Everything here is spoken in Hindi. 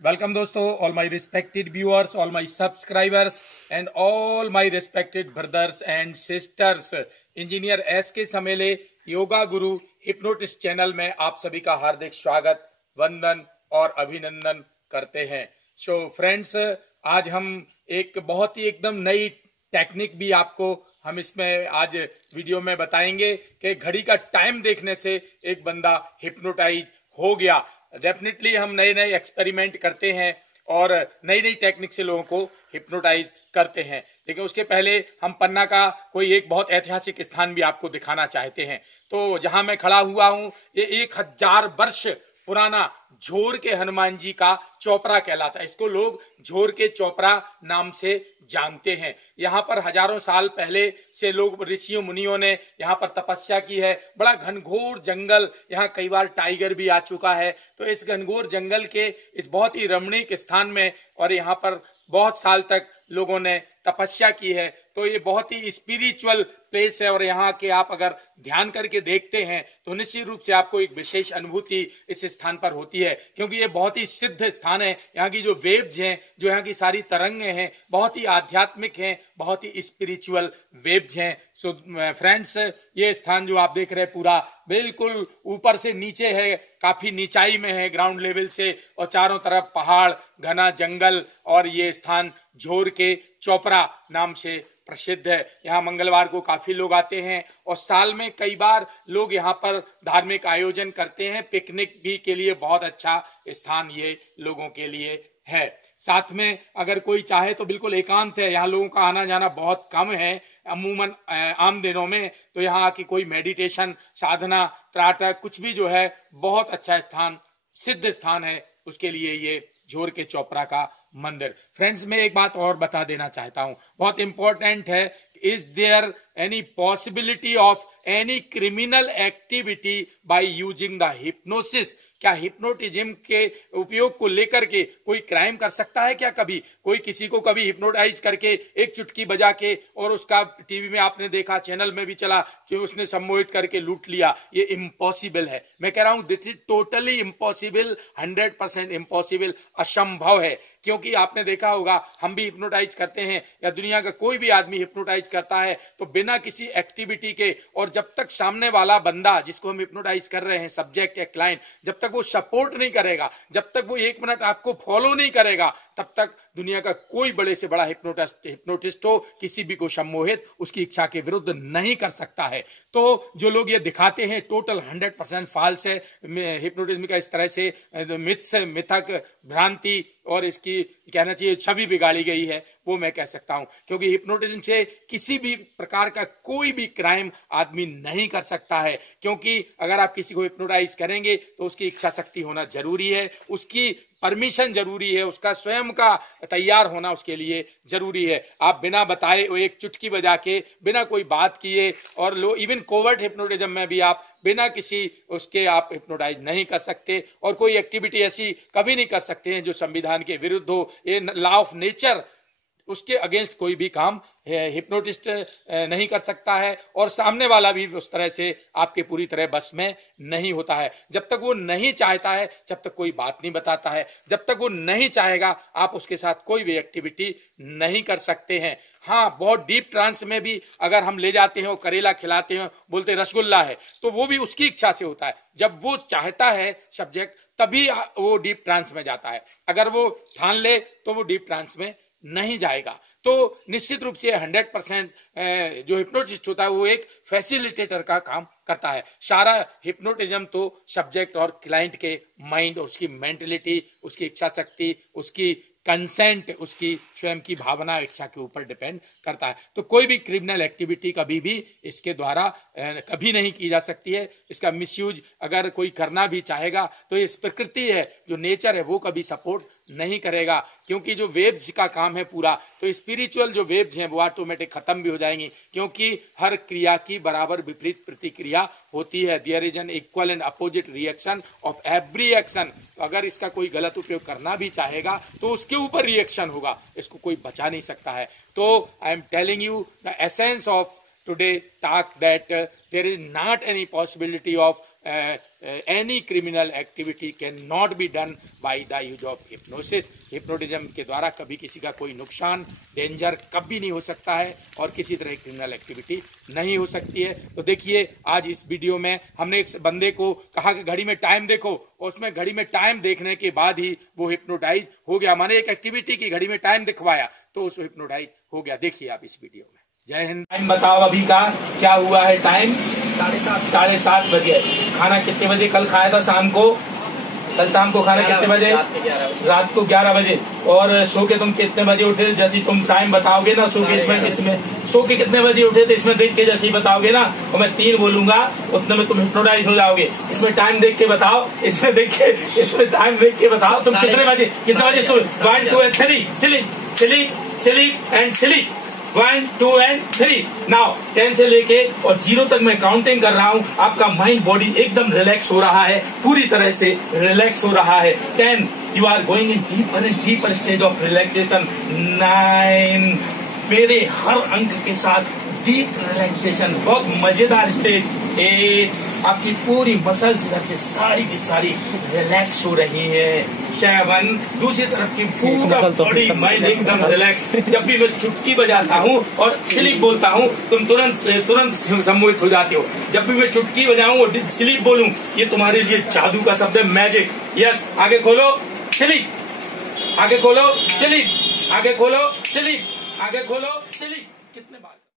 Welcome दोस्तों, all my respected viewers, all my subscribers and all my respected brothers and sisters. Engineer S के समेले योगा गुरु हिप्नोटिस्ट चैनल में आप सभी का हार्दिक स्वागत, वंदन और अभिनंदन करते हैं। सो फ्रेंड्स, आज हम एक बहुत ही एकदम नई टेक्निक भी आपको हम इसमें आज वीडियो में बताएंगे कि घड़ी का टाइम देखने से एक बंदा हिप्नोटाइज हो गया। डेफिनेटली हम नए नए एक्सपेरिमेंट करते हैं और नई नई टेक्निक से लोगों को हिप्नोटाइज करते हैं, लेकिन उसके पहले हम पन्ना का कोई एक बहुत ऐतिहासिक स्थान भी आपको दिखाना चाहते हैं। तो जहां मैं खड़ा हुआ हूं, ये 1000 वर्ष पुराना झोर के हनुमान जी का चौपरा कहलाता है। इसको लोग झोर के चौपरा नाम से जानते हैं। यहाँ पर हजारों साल पहले से लोग ऋषियों मुनियों ने यहाँ पर तपस्या की है। बड़ा घनघोर जंगल, यहाँ कई बार टाइगर भी आ चुका है। तो इस घनघोर जंगल के इस बहुत ही रमणीक स्थान में और यहाँ पर बहुत साल तक लोगों ने तपस्या की है। तो ये बहुत ही स्पिरिचुअल प्लेस है और यहाँ के आप अगर ध्यान करके देखते हैं तो निश्चित रूप से आपको एक विशेष अनुभूति इस स्थान पर होती है, क्योंकि ये बहुत ही सिद्ध स्थान है। यहाँ की जो वेव्स हैं, जो यहाँ की सारी तरंगें हैं, बहुत ही आध्यात्मिक हैं, बहुत ही स्पिरिचुअल वेव्स हैं। सो फ्रेंड्स, ये स्थान जो आप देख रहे हैं पूरा बिल्कुल ऊपर से नीचे है, काफी नीचाई में है ग्राउंड लेवल से, और चारों तरफ पहाड़, घना जंगल, और ये स्थान झोर के चौपरा नाम से प्रसिद्ध है। यहाँ मंगलवार को काफी लोग आते हैं और साल में कई बार लोग यहाँ पर धार्मिक आयोजन करते हैं। पिकनिक भी के लिए बहुत अच्छा स्थान ये लोगों के लिए है। साथ में अगर कोई चाहे तो बिल्कुल एकांत है, यहाँ लोगों का आना जाना बहुत कम है। अमूमन आम दिनों में तो यहाँ आके कोई मेडिटेशन, साधना, त्राटक कुछ भी जो है बहुत अच्छा स्थान, सिद्ध स्थान है उसके लिए ये झोर के चौपरा का मंदिर। फ्रेंड्स, मैं एक बात और बता देना चाहता हूं, बहुत इंपॉर्टेंट है। Is there any possibility of any criminal activity by using the hypnosis? क्या हिप्नोटिज्म के उपयोग को लेकर के कोई क्राइम कर सकता है क्या? कभी कोई किसी को कभी हिप्नोटाइज करके एक चुटकी बजा के, और उसका टीवी में आपने देखा, चैनल में भी चला कि उसने सम्मोहित करके लूट लिया, ये इम्पॉसिबल है। मैं कह रहा हूं this is totally impossible, 100% impossible, असंभव है। क्योंकि आपने देखा होगा, हम भी हिप्नोटाइज करते हैं या दुनिया का कोई भी आदमी हिप्नोटाइज करता है तो बिना किसी एक्टिविटी के, और जब तक सामने वाला बंदा जिसको हम हिप्नोटाइज कर रहे हैं, सब्जेक्ट या क्लाइंट, जब तक वो सपोर्ट नहीं करेगा, जब तक वो 1 मिनट आपको फॉलो नहीं करेगा, तब तक दुनिया का कोई बड़े से बड़ा हिप्नोटिस्ट हो किसी भी को सम्मोहित उसकी इच्छा के विरुद्ध नहीं कर सकता है। तो जो लोग ये दिखाते हैं टोटल 100% फॉल्स है। हिप्नोटिज्म का इस तरह से मिथक, भ्रांति और इसकी कहना चाहिए छवि बिगाड़ी गई है, वो मैं कह सकता हूं। क्योंकि हिप्नोटिज्म से किसी भी प्रकार का कोई भी क्राइम आदमी नहीं कर सकता है। क्योंकि अगर आप किसी को हिप्नोटाइज करेंगे तो उसकी इच्छा शक्ति होना जरूरी है, उसकी परमिशन जरूरी है, उसका स्वयं का तैयार होना उसके लिए जरूरी है। आप बिना बताए वो एक चुटकी बजा के, बिना कोई बात किए, और लो इवन कोवर्ट हिप्नोटिज्म में भी आप बिना किसी उसके आप हिप्नोटाइज नहीं कर सकते, और कोई एक्टिविटी ऐसी कभी नहीं कर सकते हैं जो संविधान के विरुद्ध हो। ये लॉ ऑफ नेचर, उसके अगेंस्ट कोई भी काम हिप्नोटिस्ट नहीं कर सकता है, और सामने वाला भी उस तरह से आपके पूरी तरह बस में नहीं होता है। जब तक वो नहीं चाहता है, जब तक कोई बात नहीं बताता है, जब तक वो नहीं चाहेगा, आप उसके साथ कोई भी एक्टिविटी नहीं कर सकते हैं। हाँ, बहुत डीप ट्रांस में भी अगर हम ले जाते हैं और करेला खिलाते हैं, बोलते रसगुल्ला है, तो वो भी उसकी इच्छा से होता है। जब वो चाहता है सब्जेक्ट, तभी वो डीप ट्रांस में जाता है। अगर वो ठान ले तो वो डीप ट्रांस में नहीं जाएगा। तो निश्चित रूप से 100% जो हिप्नोटिस्ट होता है वो एक फैसिलिटेटर का काम करता है। सारा हिप्नोटिज्म तो सब्जेक्ट और क्लाइंट के माइंड और उसकी मेंटलिटी, उसकी इच्छा शक्ति, उसकी कंसेंट, उसकी स्वयं की भावना, इच्छा के ऊपर डिपेंड करता है। तो कोई भी क्रिमिनल एक्टिविटी कभी भी इसके द्वारा कभी नहीं की जा सकती है। इसका मिसयूज अगर कोई करना भी चाहेगा तो इस प्रकृति है, जो नेचर है, वो कभी सपोर्ट नहीं करेगा। क्योंकि जो वेव्स का काम है पूरा, तो स्पिरिचुअल जो वेव्स हैं वो ऑटोमेटिक खत्म भी हो जाएंगी, क्योंकि हर क्रिया की बराबर विपरीत प्रतिक्रिया होती है। There is an equal and opposite reaction of every action. अगर इसका कोई गलत उपयोग करना भी चाहेगा तो उसके ऊपर रिएक्शन होगा, इसको कोई बचा नहीं सकता है। तो I am telling you the essence of today talk that there is not any possibility of any criminal activity cannot be done by the use of hypnosis. Hypnotism के द्वारा कभी किसी का कोई नुकसान, डेंजर कभी नहीं हो सकता है और किसी तरह की क्रिमिनल एक्टिविटी नहीं हो सकती है। तो देखिए आज इस वीडियो में हमने एक बंदे को कहा कि घड़ी में टाइम देखो, और उसमें घड़ी में टाइम देखने के बाद ही वो हिप्नोटाइज हो गया। माने एक एक्टिविटी की घड़ी में टाइम दिखवाया तो उसको हिप्नोटाइज हो गया। देखिए आप इस वीडियो में। जय हिंद। टाइम बताओ अभी का क्या हुआ है? टाइम 7:30 बजे। खाना कितने बजे कल खाया था? शाम को, कल शाम को खाना कितने बजे? रात को 11 बजे। और सो के तुम कितने बजे उठे? जैसे तुम टाइम बताओगे ना सो के, इसमें सो के कितने बजे उठे थे इसमें देख के जैसे ही बताओगे ना, और मैं 3 बोलूंगा उतने में तुम हिप्नोटाइज हो जाओगे। इसमें टाइम देख के बताओ, इसमें टाइम देख के बताओ तुम कितने बजे सो। 1 2 and 3 sleep and sleep 1 2 and 3। Now 10 से लेके और 0 तक मैं काउंटिंग कर रहा हूँ। आपका माइंड बॉडी एकदम रिलैक्स हो रहा है, पूरी तरह से रिलैक्स हो रहा है। 10 you are going in deeper and deeper stage of relaxation. 9 मेरे हर अंक के साथ डीप रिलैक्सेशन, बहुत मजेदार स्टेज। 8 आपकी पूरी मसल्स इधर से सारी की सारी रिलैक्स हो रही है। 7 दूसरी तरफ की पूरा बॉडी माइंड एकदम रिलैक्स। जब भी मैं चुटकी बजाता हूँ और स्लीप बोलता हूँ तुम तुरंत सम्मोहित हो जाते हो। जब भी मैं चुटकी बजाऊं और स्लीप बोलूं, ये तुम्हारे लिए जादू का शब्द है, मैजिक। यस, आगे खोलो स्लीप, आगे खोलो स्लीप, आगे खोलो स्लीप, आगे खोलो स्लीप। कितने बार